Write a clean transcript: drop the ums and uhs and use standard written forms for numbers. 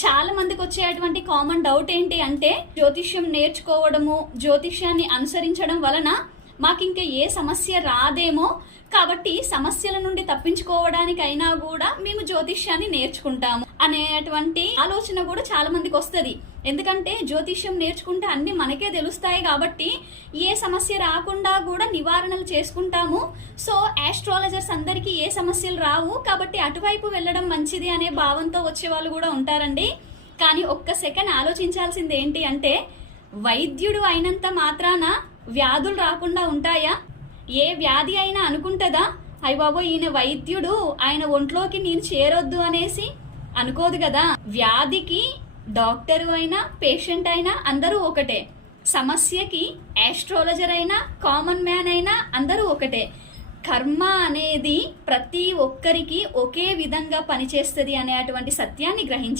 చాలా మందికి వచ్చేటువంటి కామన్ డౌట్ ఏంటి అంటే, జ్యోతిష్యం నేర్చుకోవడము, జ్యోతిష్యాన్ని అనుసరించడం వలన మాకింక ఏ సమస్య రాదేమో, కాబట్టి సమస్యల నుండి తప్పించుకోవడానికైనా కూడా మేము జ్యోతిష్యాన్ని నేర్చుకుంటాము అనేటువంటి ఆలోచన కూడా చాలా మందికి వస్తుంది. ఎందుకంటే జ్యోతిష్యం నేర్చుకుంటే అన్ని మనకే తెలుస్తాయి కాబట్టి ఏ సమస్య రాకుండా కూడా నివారణలు చేసుకుంటాము. సో ఆస్ట్రాలజర్స్ అందరికీ ఏ సమస్యలు రావు కాబట్టి అటువైపు వెళ్ళడం మంచిది అనే భావంతో వచ్చే వాళ్ళు కూడా ఉంటారండి. కానీ ఒక్క సెకండ్ ఆలోచించాల్సింది ఏంటి అంటే, వైద్యుడు అయినంత మాత్రాన వ్యాధులు రాకుండా ఉంటాయా? ఏ వ్యాధి అయినా అనుకుంటుందా అయ్య బాబో ఈయన వైద్యుడు, ఆయన ఒంట్లోకి నేను చేరొద్దు అనేసి అనుకోదు కదా. వ్యాధికి డాక్టరు అయినా పేషెంట్ అయినా అందరూ ఒకటే, సమస్యకి ఆస్ట్రాలజర్ అయినా కామన్ మ్యాన్ అయినా అందరూ ఒకటే. కర్మ అనేది ప్రతి ఒక్కరికి ఒకే విధంగా పనిచేస్తుంది అనేటువంటి సత్యాన్ని గ్రహించాలి.